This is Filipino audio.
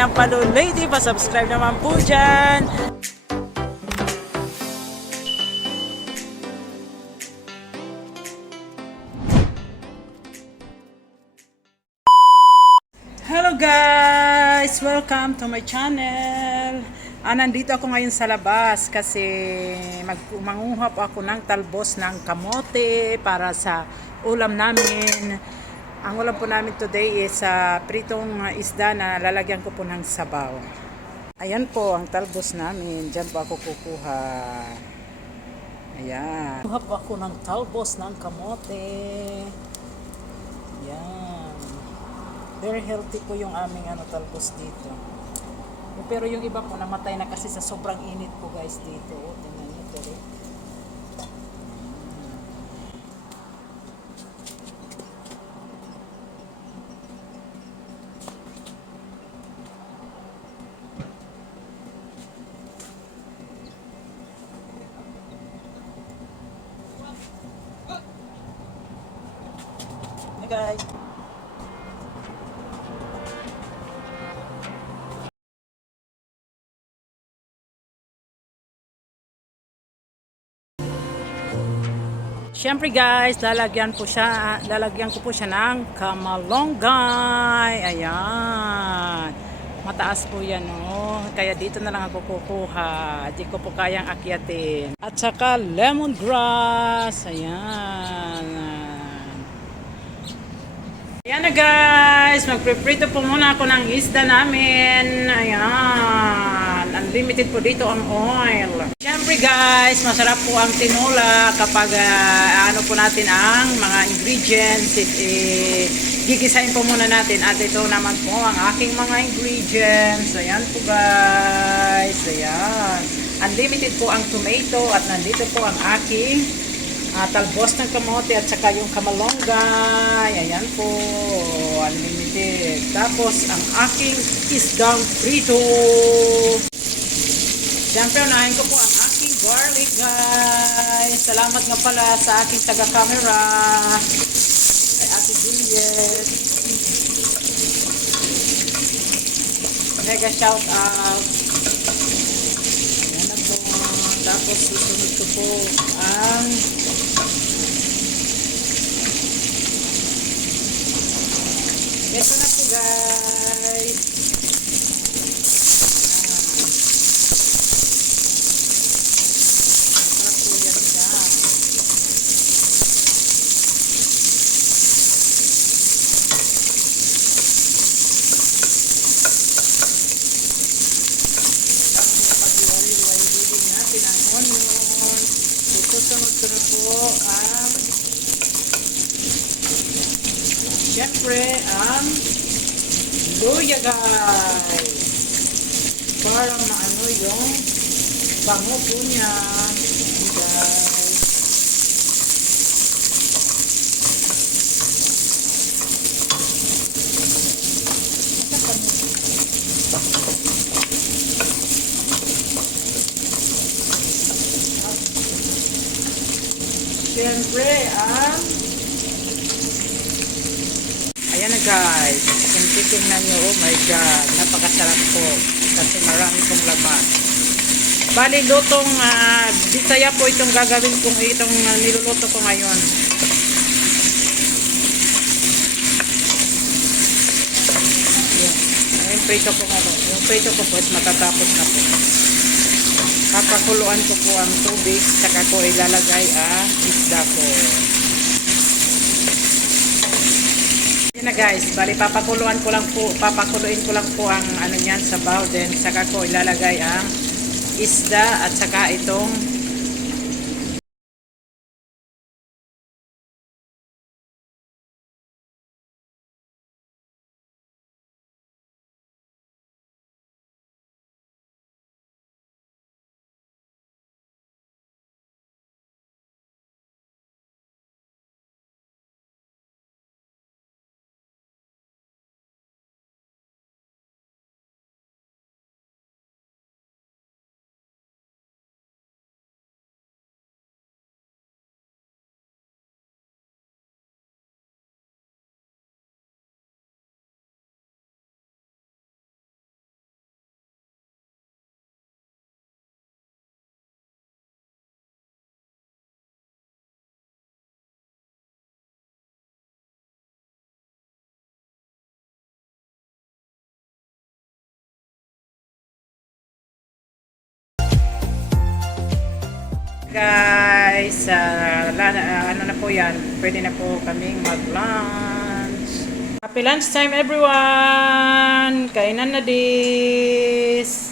ng Palo Lady. Pa-subscribe naman po dyan. Hello guys! Welcome to my channel. Nandito ako ngayon sa labas kasi manguha po ako ng talbos ng kamote para sa ulam namin. Ang ulam po namin today is pritong isda na lalagyan ko po ng sabaw. Ayan po ang talbos namin. Diyan po ako kukuha. Ayan. Kuha po ako ng talbos ng kamote. Ayan. Very healthy po yung aming talbos dito. Pero yung iba po namatay na kasi sa sobrang init po guys dito. Tingnan nyo pero. Hey guys. Siyempre guys, lalagyan ko po siya ng kamalonggay. Ayan. Mataas po yan, oh. Kaya dito na lang ako kukuha. Di ko po kayang akyatin. At saka lemongrass. Ayan. Ayan na guys. Magpiprito po muna ako ng isda namin. Ayan. Unlimited po dito ang oil. Siyempre guys, masarap po ang tinola kapag ano po natin ang mga ingredients. Gigisahin po muna natin at ito naman po ang aking mga ingredients. Ayan po guys. Ayan. Unlimited po ang tomato at nandito po ang aking talbos ng kamote at saka yung kamalonggay. Ayan po. Unlimited. Tapos ang aking isdang prito. Siyempre, unahin ko po ang aking garlic, guys. Salamat nga pala sa aking taga-camera. Kay Ate Juliet. Mega shout out. Ayan na po. Tapos, susunod ko po ang ito na po, guys. Susunod ko na po ang syempre ang luya guys para maano yung bango po niya guys. Siyempre, ayan na guys. Kung titignan nyo, oh my God, napakasarap po. Kasi marami pong laman. Bali, lutong, bisaya po itong gagawin kong itong niluluto ko ngayon. Yung prito ko nga, yung prito ko po is matatapos na po. Papakuluan ko po ang tubig, saka ko ilalagay ang isda ko. Yan na guys, bali papakuluin ko lang po ang ano niyan sabaw, then saka ko ilalagay ang isda at saka itong Guys, ano na po yan, pwede na po kaming mag-lunch. Happy lunch time everyone! Kainan na this!